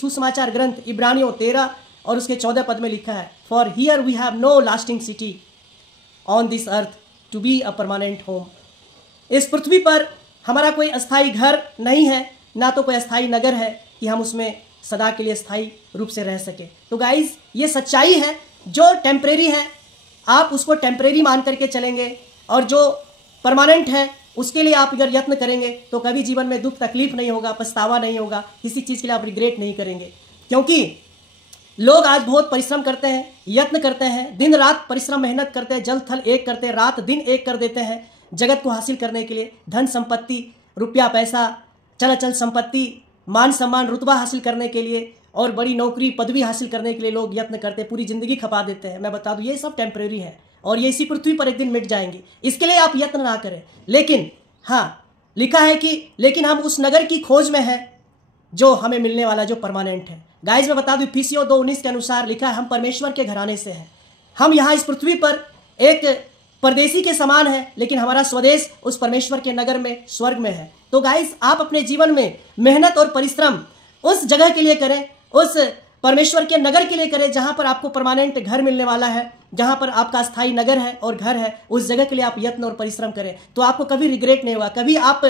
सुसमाचार ग्रंथ इब्रानियों 13 और उसके 14 पद में लिखा है, for here we have no lasting city on this earth to be a permanent home. इस पृथ्वी पर हमारा कोई अस्थाई घर नहीं है, ना तो कोई अस्थाई नगर है कि हम उसमें सदा के लिए स्थायी रूप से रह सके। तो गाइज ये सच्चाई है, जो टेम्परेरी है आप उसको टेम्परेरी मान करके चलेंगे, और जो परमानेंट है उसके लिए आप अगर यत्न करेंगे तो कभी जीवन में दुख तकलीफ नहीं होगा, पछतावा नहीं होगा, किसी चीज़ के लिए आप रिग्रेट नहीं करेंगे। क्योंकि लोग आज बहुत परिश्रम करते हैं, यत्न करते हैं, दिन रात परिश्रम मेहनत करते हैं, जल थल एक करते हैं, रात दिन एक कर देते हैं जगत को हासिल करने के लिए, धन संपत्ति, रुपया पैसा, चल अचल संपत्ति, मान सम्मान, रुतबा हासिल करने के लिए और बड़ी नौकरी पदवी हासिल करने के लिए लोग यत्न करते हैं, पूरी जिंदगी खपा देते हैं। मैं बता दूं ये सब टेम्परेरी है और ये इसी पृथ्वी पर एक दिन मिट जाएंगी, इसके लिए आप यत्न ना करें। लेकिन हाँ, लिखा है कि लेकिन हम उस नगर की खोज में हैं जो हमें मिलने वाला, जो परमानेंट है। गाइज मैं बता दूं इफिसियों 2:19 के अनुसार लिखा है, हम परमेश्वर के घराने से हैं। हम यहाँ इस पृथ्वी पर एक परदेसी के समान है, लेकिन हमारा स्वदेश उस परमेश्वर के नगर में, स्वर्ग में है। तो गाइज आप अपने जीवन में मेहनत और परिश्रम उस जगह के लिए करें, उस परमेश्वर के नगर के लिए करें जहां पर आपको परमानेंट घर मिलने वाला है, जहां पर आपका स्थायी नगर है और घर है। उस जगह के लिए आप यत्न और परिश्रम करें तो आपको कभी रिग्रेट नहीं होगा, कभी आप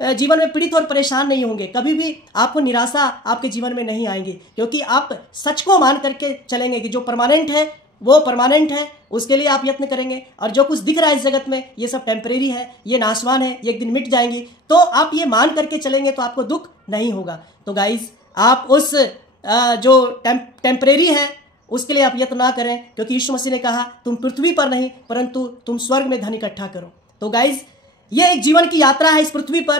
जीवन में पीड़ित और परेशान नहीं होंगे, कभी भी आपको निराशा आपके जीवन में नहीं आएगी, क्योंकि आप सच को मान करके चलेंगे कि जो परमानेंट है वो परमानेंट है, उसके लिए आप यत्न करेंगे। और जो कुछ दिख रहा है इस जगत में ये सब टेम्परेरी है, ये नाशवान है, ये एक दिन मिट जाएंगी। तो आप ये मान करके चलेंगे तो आपको दुख नहीं होगा। तो गाइज आप उस जो टेम्परेरी है उसके लिए आप यत्न ना करें, क्योंकि यीशु मसीह ने कहा तुम पृथ्वी पर नहीं परंतु तुम स्वर्ग में धन इकट्ठा करो। तो गाइज ये एक जीवन की यात्रा है इस पृथ्वी पर,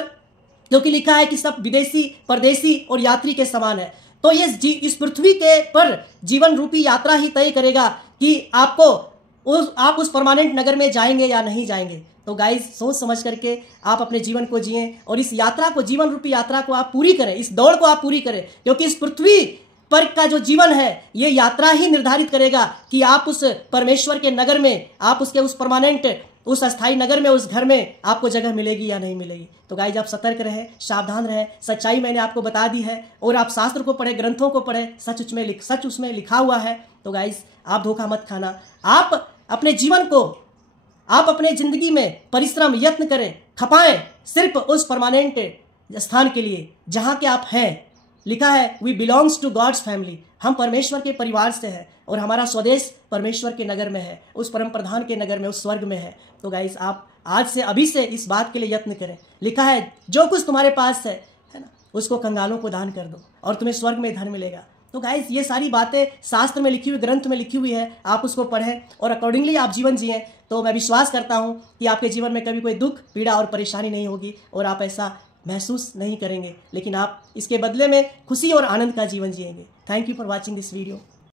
क्योंकि लिखा है कि सब विदेशी, परदेसी और यात्री के समान है। तो ये इस पृथ्वी के पर जीवन रूपी यात्रा ही तय करेगा कि आप उस परमानेंट नगर में जाएंगे या नहीं जाएंगे। तो गाइज सोच समझ करके आप अपने जीवन को जिएं और इस यात्रा को, जीवन रूपी यात्रा को आप पूरी करें, इस दौड़ को आप पूरी करें, क्योंकि इस पृथ्वी पर का जो जीवन है ये यात्रा ही निर्धारित करेगा कि आप उस परमेश्वर के नगर में, आप उसके उस परमानेंट, उस अस्थाई नगर में, उस घर में आपको जगह मिलेगी या नहीं मिलेगी। तो गाइज आप सतर्क रहें, सावधान रहें। सच्चाई मैंने आपको बता दी है और आप शास्त्र को पढ़े, ग्रंथों को पढ़े, सच उसमें लिखा हुआ है। तो गाइज आप धोखा मत खाना। आप अपने जीवन को, आप अपने जिंदगी में परिश्रम यत्न करें, खपाएं सिर्फ उस परमानेंट स्थान के लिए जहां के आप हैं। लिखा है we belongs to God's family, हम परमेश्वर के परिवार से हैं और हमारा स्वदेश परमेश्वर के नगर में है, उस परम प्रधान के नगर में, उस स्वर्ग में है। तो गाइस आप आज से, अभी से इस बात के लिए यत्न करें। लिखा है जो कुछ तुम्हारे पास है ना, उसको कंगालों को दान कर दो और तुम्हें स्वर्ग में धन मिलेगा। तो गाइस ये सारी बातें शास्त्र में लिखी हुई, ग्रंथ में लिखी हुई है, आप उसको पढ़ें और अकॉर्डिंगली आप जीवन जिएं। तो मैं विश्वास करता हूं कि आपके जीवन में कभी कोई दुख, पीड़ा और परेशानी नहीं होगी और आप ऐसा महसूस नहीं करेंगे, लेकिन आप इसके बदले में खुशी और आनंद का जीवन जिएंगे। Thank you for watching this video.